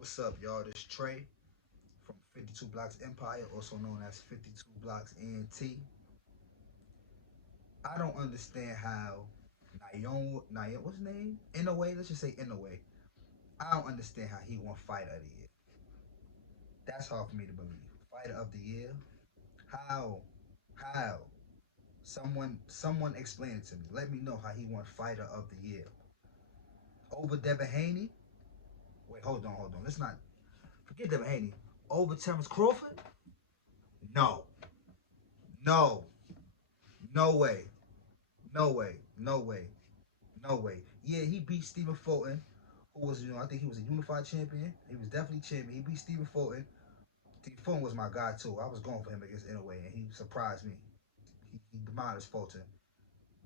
What's up, y'all? This Trey from 52 Blocks Empire, also known as 52 Blocks ENT. I don't understand how what's his name? Inoue, let's just say Inoue. I don't understand how he won Fighter of the Year. That's hard for me to believe. Fighter of the Year? How? How? Someone explain it to me. Let me know how he won Fighter of the Year. Over Devin Haney? Wait, hold on. Let's not forget Devin Haney. Over Terrence Crawford? No. No. No way. No way. No way. No way. Yeah, he beat Stephen Fulton, who was, I think he was a unified champion. He was definitely champion. He beat Stephen Fulton. Stephen Fulton was my guy too. I was going for him against Inoue, and he surprised me. He demolished Fulton.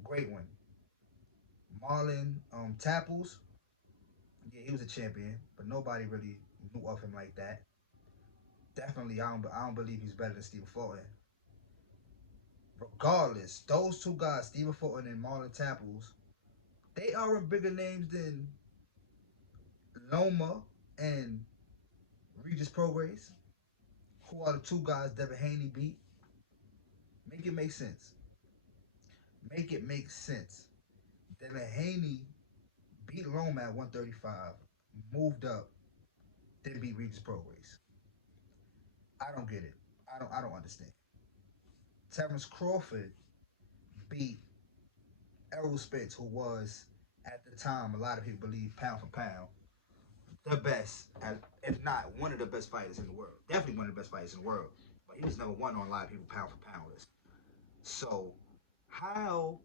Great one. Marlon Tapples. Yeah, he was a champion, but nobody really knew of him like that. Definitely, I don't believe he's better than Stephen Fulton. Regardless, those two guys, Stephen Fulton and Marlon Tapples, they are bigger names than Loma and Regis Prograis, who are the two guys Devin Haney beat. Make it make sense. Make it make sense. Devin Haney beat Loma at 135, moved up, then beat Regis Prograis. I don't get it. I don't understand. Terrence Crawford beat Errol Spence, who was at the time a lot of people believe pound for pound the best, if not one of the best fighters in the world. Definitely one of the best fighters in the world. But he was number one on a lot of people pound for pound list. So how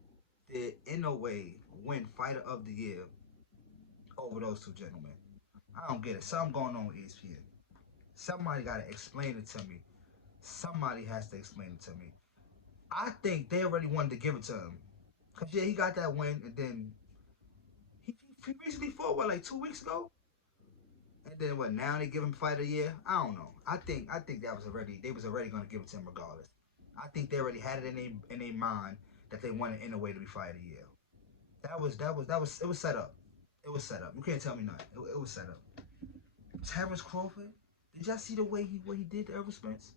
did Inoue win Fighter of the Year over those two gentlemen? I don't get it. Something going on with ESPN. Somebody got to explain it to me. Somebody has to explain it to me. I think they already wanted to give it to him. Because, yeah, he got that win, and then he recently fought, what, like 2 weeks ago? And then what? Now they give him Fight of the Year. I don't know. I think that was already they was already gonna give it to him regardless. I think they already had it in their mind that they wanted Inoue to be Fight of the Year. That was it was set up. It was set up. You can't tell me nothing. It was set up. Terrence Crawford. Did y'all see the way he did to Errol Spence?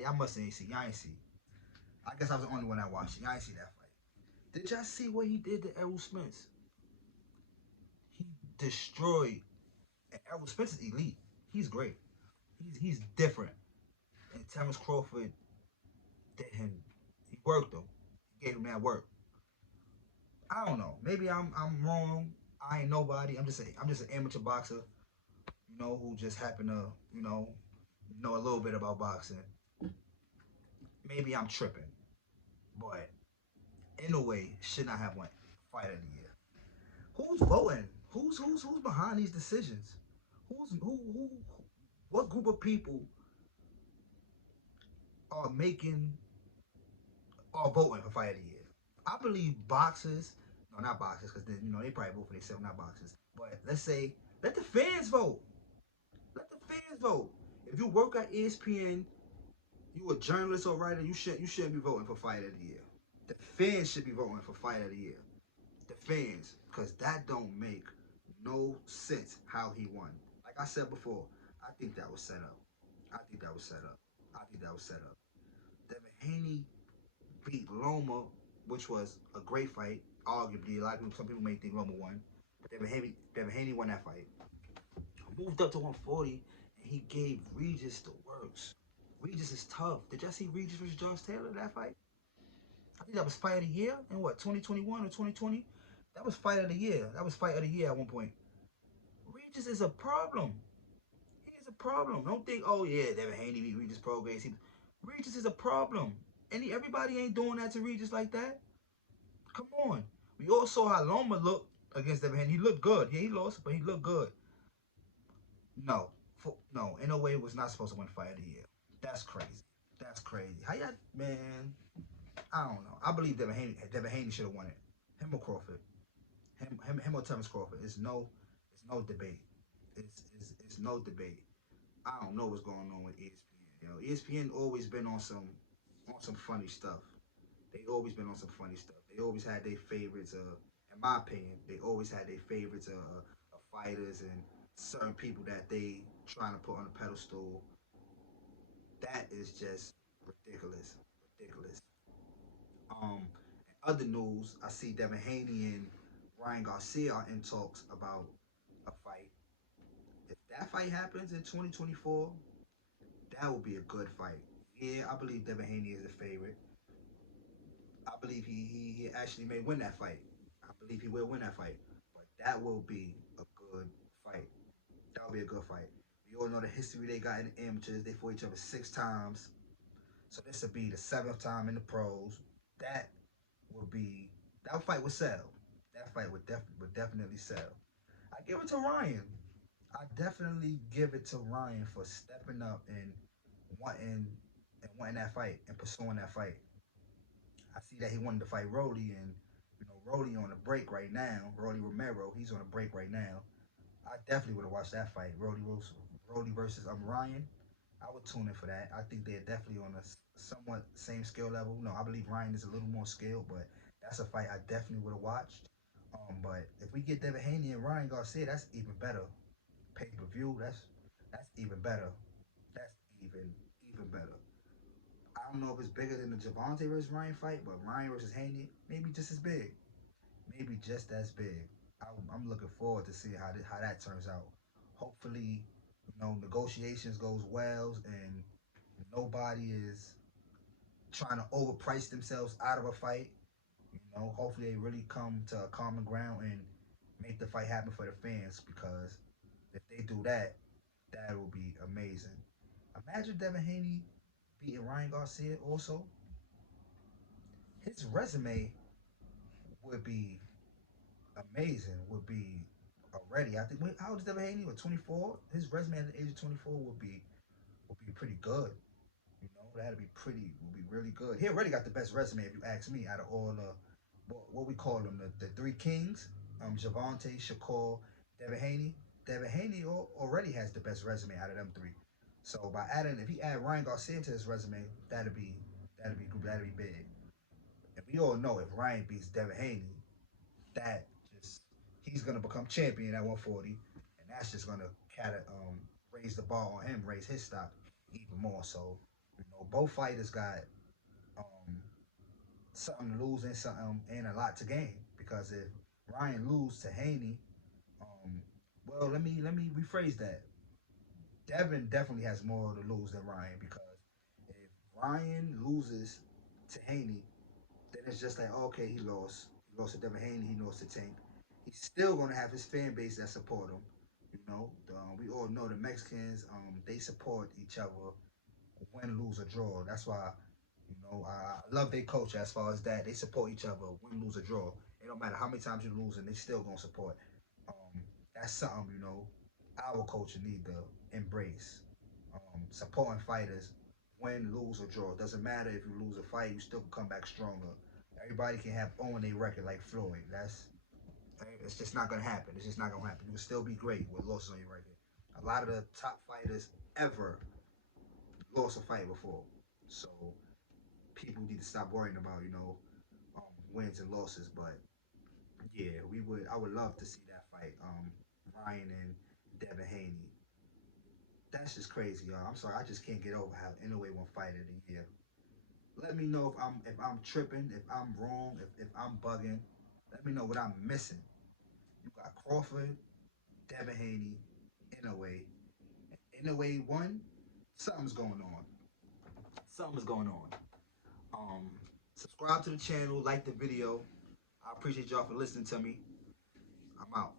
Y'all must ain't see. Y'all ain't see. I guess I was the only one that watched it. Y'all ain't see that fight. Did y'all see what he did to Errol Spence? He destroyed. And Errol Spence is elite. He's great. He's different. And Terrence Crawford did him. He worked him. He gave him that work. I don't know. Maybe I'm wrong. I ain't nobody. I'm just an amateur boxer, who just happened to, know a little bit about boxing. Maybe I'm tripping, but in a way, should not have won Fight of the Year. Who's voting? Who's behind these decisions? Who? What group of people are making are voting for Fight of the Year? I believe boxers, no, not boxers, because they probably vote for themselves, not boxers. But let's say let the fans vote. Let the fans vote. If you work at ESPN, you a journalist or writer, you shouldn't be voting for Fight of the Year. The fans should be voting for Fight of the Year. The fans, because that don't make no sense how he won. Like I said before, I think that was set up. I think that was set up. I think that was set up. Devin Haney beat Loma, which was a great fight. Arguably, some people may think Loma won, but Devin Haney won that fight. Moved up to 140, and he gave Regis the works. Regis is tough. Did y'all see Regis versus Josh Taylor that fight? I think that was Fight of the Year in what 2021 or 2020. That was Fight of the Year. That was Fight of the Year at one point. Regis is a problem. He is a problem. Don't think, oh yeah, Devin Haney beat Regis Prograis. Regis is a problem. Everybody ain't doing that to Regis like that. Come on. We all saw how Loma looked against Devin Haney. He looked good. Yeah, he lost, but he looked good. No. No, Inoue was not supposed to win Fight of the Year. That's crazy. That's crazy. How y'all, man? I don't know. I believe Devin Haney should have won it. Him or Crawford. Him or Thomas Crawford. It's no debate. It's no debate. I don't know what's going on with ESPN. ESPN always been on some funny stuff. They always been on some funny stuff. They always had their favorites. In my opinion, they always had their favorites of fighters, and certain people that they trying to put on a pedestal. That is just ridiculous, ridiculous. In other news, I see Devin Haney and Ryan Garcia are in talks about a fight. If that fight happens in 2024, that will be a good fight. Yeah, I believe Devin Haney is the favorite. I believe he actually may win that fight. I believe he will win that fight. But that will be a good fight. That will be a good fight. We all know the history they got in the amateurs. They fought each other 6 times. So this will be the 7th time in the pros. That will be that fight would sell. That fight would definitely sell. I give it to Ryan. I definitely give it to Ryan for stepping up and wanting wanting that fight and pursuing that fight. I see that he wanted to fight Rody, and Rody on a break right now. Rody Romero, he's on a break right now. I definitely would have watched that fight. Rody versus Ryan. I would tune in for that. I think they're definitely on a somewhat same skill level. No, I believe Ryan is a little more skilled, but that's a fight I definitely would have watched. But if we get Devin Haney and Ryan Garcia, that's even better. Pay per view, that's even better. That's even better. I don't know if it's bigger than the Javante versus Ryan fight, but Ryan versus Haney, maybe just as big, maybe just as big. I'm looking forward to seeing how that turns out. Hopefully, negotiations goes well and nobody is trying to overprice themselves out of a fight. Hopefully they really come to a common ground and make the fight happen for the fans because if they do that, that will be amazing. Imagine Devin Haney beating Ryan Garcia also. His resume would be amazing, would be already. I think how old is Devin Haney? What, 24? His resume at the age of 24 would be pretty good. That'd be would be really good. He already got the best resume if you ask me out of all the what we call them, the three kings, Javante, Shakur, Devin Haney. Devin Haney already has the best resume out of them three. So by adding, if he add Ryan Garcia to his resume, that'd be big. And we all know if Ryan beats Devin Haney, that just he's gonna become champion at 140, and that's just gonna kind of raise the bar on him, raise his stock even more. So both fighters got um, something to lose and something and a lot to gain because if Ryan loses to Haney, um, well, let me rephrase that. Devin definitely has more to lose than Ryan because if Ryan loses to Haney, then it's just like, okay, he lost. He lost to Devin Haney. He lost to Tank. He's still going to have his fan base that support him. We all know the Mexicans. They support each other, win, lose, or draw. That's why, I love their culture as far as that. They support each other, win, lose, or draw. It don't matter how many times you lose, and they still gonna support. Um, that's something our culture need to embrace. Supporting fighters, win, lose, or draw. It doesn't matter if you lose a fight, you still can come back stronger. Everybody can have own their record like Floyd. It's just not gonna happen. It's just not gonna happen. You can still be great with losses on your record. A lot of the top fighters ever lost a fight before, so people need to stop worrying about wins and losses. But yeah, I would love to see that fight. Ryan and Devin Haney. That's just crazy, y'all. I'm sorry, I just can't get over how Inoue won fight of the year. Let me know if I'm tripping, if I'm wrong, if I'm bugging. Let me know what I'm missing. You got Crawford, Devin Haney, Inoue. Inoue won. Something's going on. Something's going on. Um, Subscribe to the channel, like the video. I appreciate y'all for listening to me. I'm out.